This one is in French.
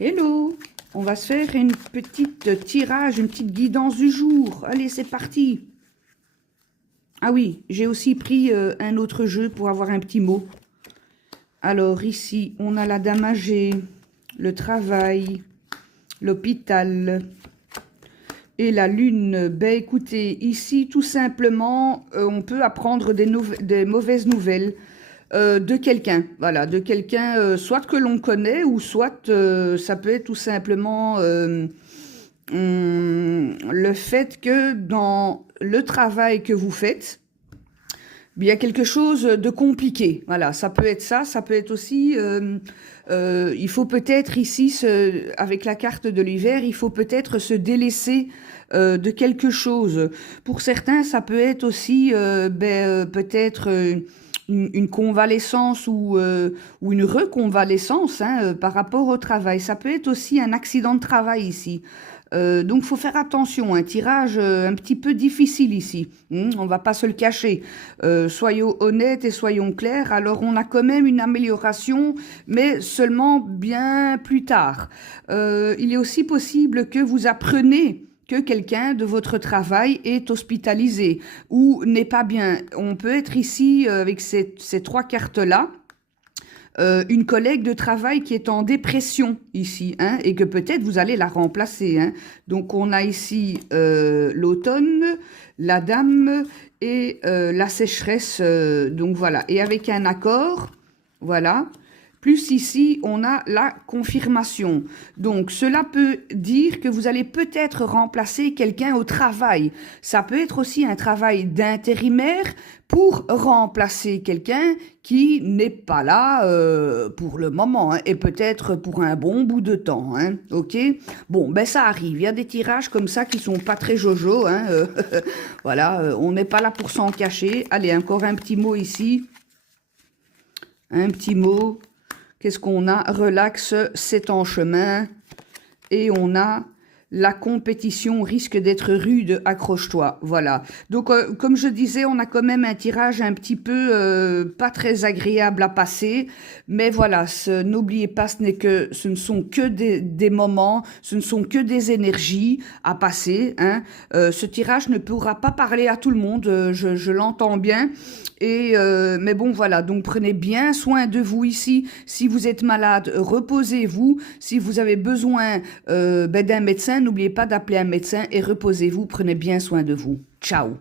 Hello! On va se faire une petite tirage, une petite guidance du jour. Allez, c'est parti! Ah oui, j'ai aussi pris un autre jeu pour avoir un petit mot. Alors ici, on a la dame âgée, le travail, l'hôpital et la lune. Ben écoutez, ici tout simplement, on peut apprendre des mauvaises nouvelles. De quelqu'un, voilà, de quelqu'un, soit que l'on connaît, ou soit ça peut être tout simplement le fait que dans le travail que vous faites, il y a quelque chose de compliqué. Voilà, ça peut être ça, ça peut être aussi, il faut peut-être ici, avec la carte de l'hiver, il faut peut-être se délaisser de quelque chose. Pour certains, ça peut être aussi peut-être une convalescence ou une reconvalescence par rapport au travail. Ça peut être aussi un accident de travail ici. Donc, il faut faire attention, un tirage un petit peu difficile ici. On va pas se le cacher. Soyons honnêtes et soyons clairs. Alors, on a quand même une amélioration, mais seulement bien plus tard. Il est aussi possible que vous appreniez que quelqu'un de votre travail est hospitalisé ou n'est pas bien. On peut être ici avec ces trois cartes-là. Une collègue de travail qui est en dépression ici, et que peut-être vous allez la remplacer. Donc on a ici l'automne, la dame et la sécheresse. Donc voilà, et avec un accord, voilà. Plus ici, on a la confirmation. Donc, cela peut dire que vous allez peut-être remplacer quelqu'un au travail. Ça peut être aussi un travail d'intérimaire pour remplacer quelqu'un qui n'est pas là pour le moment, et peut-être pour un bon bout de temps. Ok? Bon, ben ça arrive. Il y a des tirages comme ça qui sont pas très jojo. Voilà, on n'est pas là pour s'en cacher. Allez, encore un petit mot ici. Un petit mot. Qu'est-ce qu'on a? Relax, c'est en chemin. Et on a la compétition risque d'être rude, accroche-toi. Voilà. Donc, comme je disais, on a quand même un tirage un petit peu pas très agréable à passer. Mais voilà, n'oubliez pas, ce ne sont que des moments, ce ne sont que des énergies à passer. Ce tirage ne pourra pas parler à tout le monde, je l'entends bien. Mais bon, voilà, donc prenez bien soin de vous ici. Si vous êtes malade, reposez-vous. Si vous avez besoin d'un médecin, n'oubliez pas d'appeler un médecin et reposez-vous. Prenez bien soin de vous. Ciao.